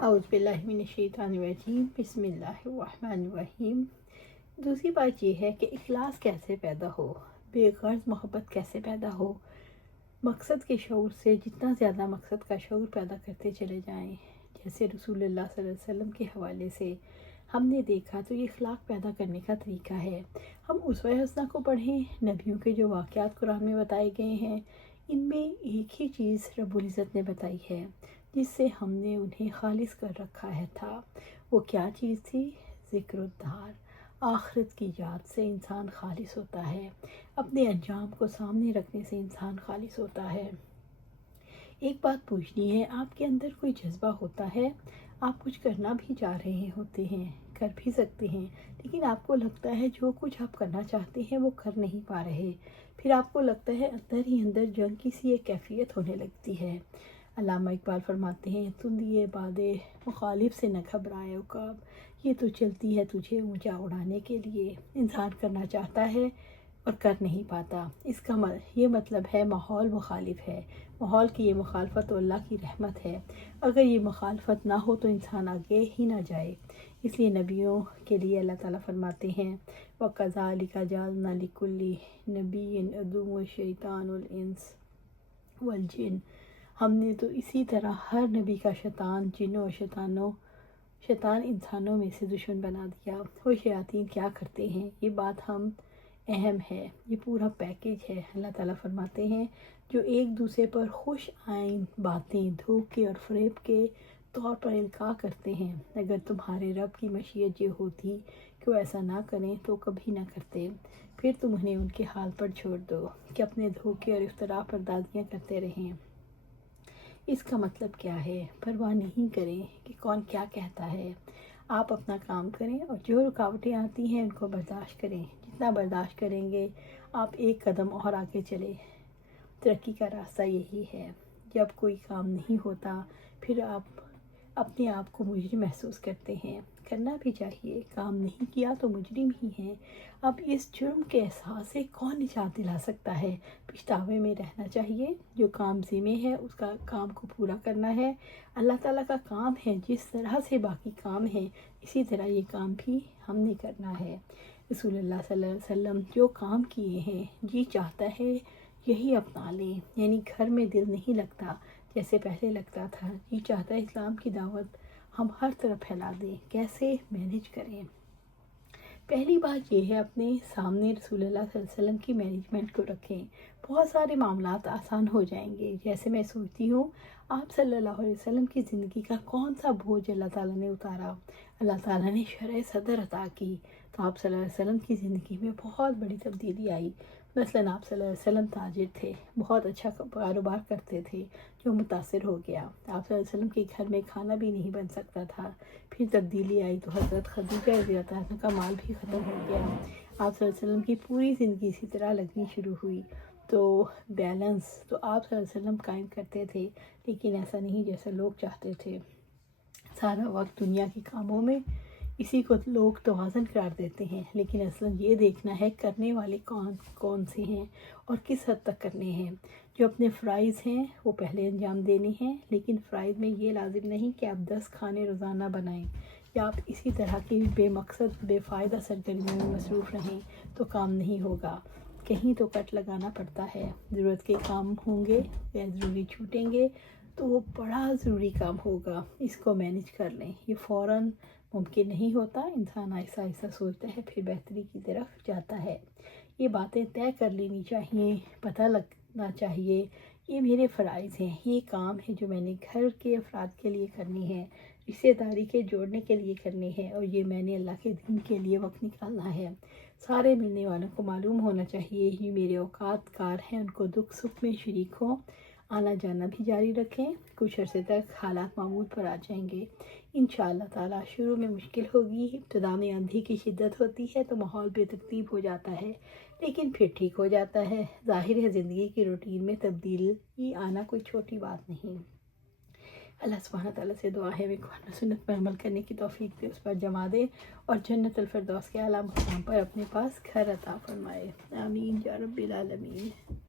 اعوذ باللہ من الشیطان الرجیم، بسم اللہ الرحمن الرحیم۔ دوسری بات یہ ہے کہ اخلاص کیسے پیدا ہو، بے غرض محبت کیسے پیدا ہو۔ مقصد کے شعور سے جتنا زیادہ مقصد کا شعور پیدا کرتے چلے جائیں، جیسے رسول اللہ صلی اللہ علیہ وسلم کے حوالے سے ہم نے دیکھا تو یہ اخلاق پیدا کرنے کا طریقہ ہے۔ ہم اسوہ حسنہ کو پڑھیں، نبیوں کے جو واقعات قرآن میں بتائے گئے ہیں، ان میں ایک ہی چیز رب العزت نے بتائی ہے جس سے ہم نے انہیں خالص کر رکھا ہے تھا۔ وہ کیا چیز تھی؟ ذکر الدار، آخرت کی یاد سے انسان خالص ہوتا ہے، اپنے انجام کو سامنے رکھنے سے انسان خالص ہوتا ہے۔ ایک بات پوچھنی ہے، آپ کے اندر کوئی جذبہ ہوتا ہے، آپ کچھ کرنا بھی چاہ رہے ہوتے ہیں، کر بھی سکتے ہیں، لیکن آپ کو لگتا ہے جو کچھ آپ کرنا چاہتے ہیں وہ کر نہیں پا رہے، پھر آپ کو لگتا ہے اندر ہی اندر جنگ کی سی ایک کیفیت ہونے لگتی ہے۔ علامہ اقبال فرماتے ہیں، تم یہ بادے مخالف سے نہ گھبرائے عقاب، یہ تو چلتی ہے تجھے اونچا اڑانے کے لیے۔ انسان کرنا چاہتا ہے اور کر نہیں پاتا، اس کا یہ مطلب ہے ماحول مخالف ہے۔ ماحول کی یہ مخالفت تو اللہ کی رحمت ہے، اگر یہ مخالفت نہ ہو تو انسان آگے ہی نہ جائے۔ اس لیے نبیوں کے لیے اللہ تعالیٰ فرماتے ہیں، وَكَذَلِكَ جَعَلْنَا لِكُلِّ نَبِيٍّ عَدُوًّا شَيْطَانَ الْإِنسِ وَالْجِنِّ، ہم نے تو اسی طرح ہر نبی کا شیطان جنوں اور شیطان انسانوں میں سے دشمن بنا دیا۔ وہ شیاطین کیا کرتے ہیں، یہ بات اہم ہے، یہ پورا پیکیج ہے۔ اللہ تعالیٰ فرماتے ہیں، جو ایک دوسرے پر خوش آئین باتیں دھوکے اور فریب کے طور پر القاء کرتے ہیں، اگر تمہارے رب کی مشیت یہ ہوتی کہ وہ ایسا نہ کریں تو کبھی نہ کرتے، پھر تم انہیں ان کے حال پر چھوڑ دو کہ اپنے دھوکے اور افتراء پر دادیاں کرتے رہیں۔ اس کا مطلب کیا ہے؟ پرواہ نہیں کریں کہ کون کیا کہتا ہے، آپ اپنا کام کریں اور جو رکاوٹیں آتی ہیں ان کو برداشت کریں۔ جتنا برداشت کریں گے آپ ایک قدم اور آگے چلے۔ ترقی کا راستہ یہی ہے۔ جب کوئی کام نہیں ہوتا پھر آپ اپنے آپ کو مجرم محسوس کرتے ہیں، کرنا بھی چاہیے، کام نہیں کیا تو مجرم ہی ہیں۔ اب اس جرم کے احساس سے کون نجات دلا سکتا ہے؟ پچھتاوے میں رہنا چاہیے، جو کام ذمہ ہے اس کا کام کو پورا کرنا ہے۔ اللہ تعالیٰ کا کام ہے، جس طرح سے باقی کام ہیں اسی طرح یہ کام بھی ہم نے کرنا ہے۔ رسول اللہ صلی اللہ علیہ وسلم جو کام کیے ہیں، جی چاہتا ہے یہی اپنا لیں، یعنی گھر میں دل نہیں لگتا جیسے پہلے لگتا تھا، جی چاہتا ہے اسلام کی دعوت ہم ہر طرف پھیلا دیں، کیسے مینیج کریں۔ پہلی بات یہ ہے، اپنے سامنے رسول اللہ صلی اللہ علیہ وسلم کی مینجمنٹ کو رکھیں، بہت سارے معاملات آسان ہو جائیں گے۔ جیسے میں سوچتی ہوں، آپ صلی اللہ علیہ وسلم کی زندگی کا کون سا بوجھ اللہ تعالیٰ نے اتارا؟ اللہ تعالیٰ نے شرح صدر عطا کی، تو آپ صلی اللہ علیہ وسلم کی زندگی میں بہت بڑی تبدیلی آئی۔ مثلاً آپ صلی اللہ علیہ وسلم تاجر تھے، بہت اچھا کاروبار کرتے تھے، جو متاثر ہو گیا۔ آپ صلی اللہ علیہ وسلم کے گھر میں کھانا بھی نہیں بن سکتا تھا، پھر تبدیلی آئی تو حضرت خدیجہ رضی اللہ عنہا کا مال بھی ختم ہو گیا۔ آپ صلی اللہ علیہ وسلم کی پوری زندگی اسی طرح لگنی شروع ہوئی، تو بیلنس تو آپ صلی اللہ علیہ وسلم قائم کرتے تھے، لیکن ایسا نہیں جیسا لوگ چاہتے تھے۔ سارا وقت دنیا کے کاموں میں، اسی کو لوگ توازن قرار دیتے ہیں، لیکن اصلاً یہ دیکھنا ہے کرنے والے کون سے ہیں اور کس حد تک کرنے ہیں۔ جو اپنے فرائض ہیں وہ پہلے انجام دینے ہیں، لیکن فرائض میں یہ لازم نہیں کہ آپ 10 کھانے روزانہ بنائیں یا آپ اسی طرح کی بے مقصد بے فائدہ سرگرمیوں میں مصروف رہیں تو کام نہیں ہوگا۔ کہیں تو کٹ لگانا پڑتا ہے، ضرورت کے کام ہوں گے، غیر ضروری چھوٹیں گے تو وہ بڑا ضروری کام ہوگا، اس کو مینیج کر لیں۔ یہ فوراً ممکن نہیں ہوتا، انسان آہستہ آہستہ سوچتا ہے پھر بہتری کی طرف جاتا ہے۔ یہ باتیں طے کر لینی چاہیے، پتہ لگنا چاہیے، یہ میرے فرائض ہیں، یہ کام ہے جو میں نے گھر کے افراد کے لیے کرنی ہے، رشتہ داری کے جوڑنے کے لیے کرنی ہے، اور یہ میں نے اللہ کے دین کے لیے وقت نکالنا ہے۔ سارے ملنے والوں کو معلوم ہونا چاہیے یہ میرے اوقات کار ہیں، ان کو دکھ سکھ میں شریک ہوں، آنا جانا بھی جاری رکھیں، کچھ عرصے تک حالات معمول پر آ جائیں گے انشاءاللہ تعالیٰ۔ شروع میں مشکل ہوگی، ابتدا میں آندھی کی شدت ہوتی ہے تو ماحول بے ترتیب ہو جاتا ہے، لیکن پھر ٹھیک ہو جاتا ہے۔ ظاہر ہے زندگی کی روٹین میں تبدیلی آنا کوئی چھوٹی بات نہیں۔ اللہ سبحانہ تعالیٰ سے دعا ہے میں قرآن و سنت پر عمل کرنے کی توفیق دے، اس پر جما دے اور جنت الفردوس کے اعلیٰ مقام پر اپنے پاس گھر عطا فرمائے، آمین یا رب العالمین۔